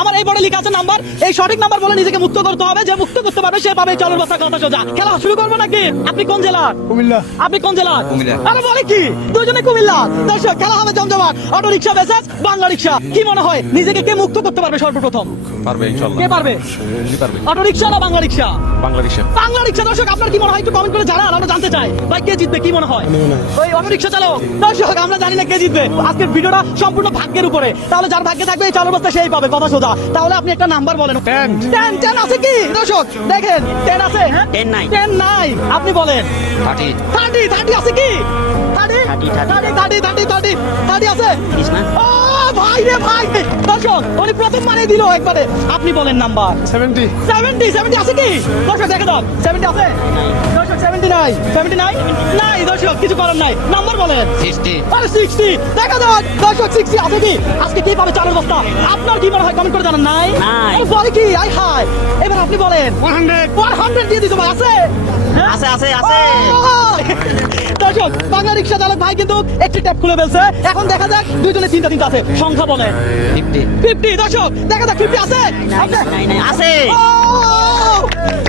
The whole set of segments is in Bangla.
আমার এই বোর্ডে লেখা আছে নাম্বার, এই সঠিক নাম্বার বলে নিজেকে মুক্ত করতে হবে। যে মুক্ত করতে পারবে সে পাবে চালের বস্তা। কথা সোজা। খেলা শুরু করবো নাকি? আপনি কোন জেলার? কুমিল্লা। আপনি কোন জেলার? কুমিল্লা। আরে বলে কি, দুজনে কুমিল্লা। দর্শক, খেলা হবে জমজমাট। অটো রিক্সা ভের্সাস বাংলা রিক্সা। কি মনে হয় নিজেকে কে মুক্ত করতে পারবে সর্বপ্রথম? পারবে ইনশাআল্লাহ। কে পারবে? পারবে। অটো রিক্সা না বাংলা রিক্সা? বাংলা রিক্সা। বাংলা রিক্সা। দর্শক, আপনার কি মনে হয় একটু কমেন্ট করে জানান, আমরা জানতে চাই ভাই কে জিতবে, কি মনে হয়? ওই অটো রিক্সা চালক। দর্শক, আমরা জানি না কে জিতবে। আজকের ভিডিওটা সম্পূর্ণ ভাগ্যের উপরে। তাহলে যার ভাগ্যে থাকবে এই চালের বস্তা সেই পাবে। কথা সোজা। তাহলে আপনি একটা নাম্বার বলেন। 10 আছে কি? দর্শক দেখেন, 10 আছে? 10 নাই। আপনি বলেন। 30 আছে কি? 30 আছে? ও ভাই রে ভাই, দর্শক উনি প্রথম মানে দিল একবারে। আপনি বলেন নাম্বার। 70 আছে কি? দর্শক দেখে দাও, 70 আছে? দর্শক 70 নাই। নাই দর্শক, কিছু করার নাই। নাম্বার বলেন। 60। আরে 60 দেখা দাও। দর্শক 60 আছে কি? আজকে কি পাবে চালের বস্তা? আপনার কি মনে হয় কমেন্ট করে জানান। নাই আরে বলে কি? আই হাই, এবার আপনি বলেন। 100 দিয়ে দিছো ভাই। আছে? আছে। দর্শক, বাংলা রিক্সা চালক ভাই কিন্তু একটি ট্যাপ খুলে ফেলছে। এখন দেখা যাক দুইজনে তিনটা আছে। সংখ্যা বলে। 50। দর্শক দেখা যাক 50 আছে? আছে। ও!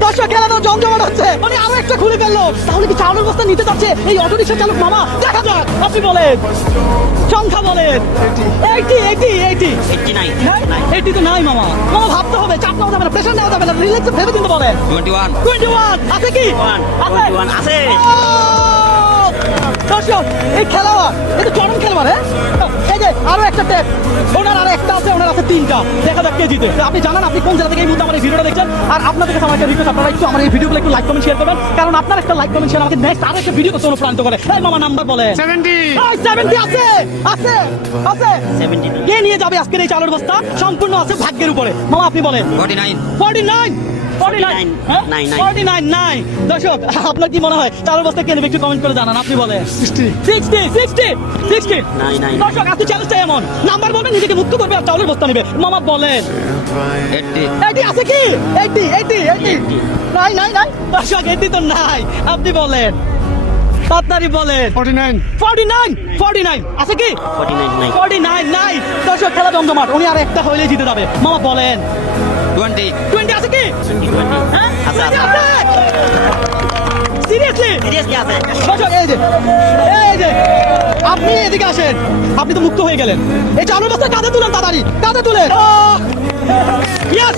দর্শক, খেলা তো জমজমাট হচ্ছে। মানে আরো একটা খুলে ফেললো। তাহলে কি চালের বস্তা নিতে যাচ্ছে এই অটো রিক্সা চালক মামা? দেখা যাক, আপনি বলেন। সংখ্যা বলেন। 80। 80 তো নাই মামা। ভাবতে হবে, চাপ নেওয়া যাবে না, প্রেশার নেওয়া যাবে না, রিল্যাক্সে ভেবে চিন্তে বলেন। 21 আছে কি? 21 আছে। দর্শক, এই খেলোয়াড় এটা চরম খেলোয়াড়। এই যে আরো একটা ট্যাপ, ওনার আর একটা আছে, ওনার আছে 3টা। দেখা যাক কে জিতে। আপনি জানান আপনি কোন জেলা থেকে এই মুহূর্তে আমার এই ভিডিওটা দেখছেন। আর আপনাদের কাছে আমার একটা রিকোয়েস্ট, আপনারা একটু আমার এই ভিডিওগুলো একটু লাইক কমেন্ট শেয়ার করবেন, কারণ আপনার একটা লাইক কমেন্ট শেয়ার আমাকে নেক্সট আরো একটা ভিডিও করতে অনুপ্রাণিত করে। এই মামা নাম্বার বলেন। 70 আছে? 70 কে নিয়ে যাবে আজকের এই চালের বস্তা? সম্পূর্ণ আছে ভাগ্যের উপরে। মামা আপনি বলেন। 49 হ্যাঁ? 49 নাই। দর্শক, আপনার কি মনে হয় চালের বস্তা কে নেবে? একটু কমেন্ট করে জানান। আপনি বলেন। 60 নাই। দর্শক, আপনি চ্যালেঞ্জটা এমন নাম্বার বলবেন, নিজেকে মুক্ত করবে আর চালের বস্তা নেবে। মামা বলেন। 80 আছে কি? 80 নাই। দর্শক 80 তো নাই। আপনি বলেন। তাড়াতাড়ি বলেন। 49 আছে কি? 49 নাই। দর্শক, খেলা জমজমাট। উনি আর একটা হইলে জিতে যাবে। মামা বলেন। 20 আছে কি? হ্যাঁ? আছে। সিরিয়াসলি আছে। দর্শক, এই যে আপনি এদিকে আসেন। আপনি তো মুক্ত হয়ে গেলেন। এই চালের বস্তা কাঁধে তুলেন, তাড়াতাড়ি কাঁধে তুলেন। ইয়েস।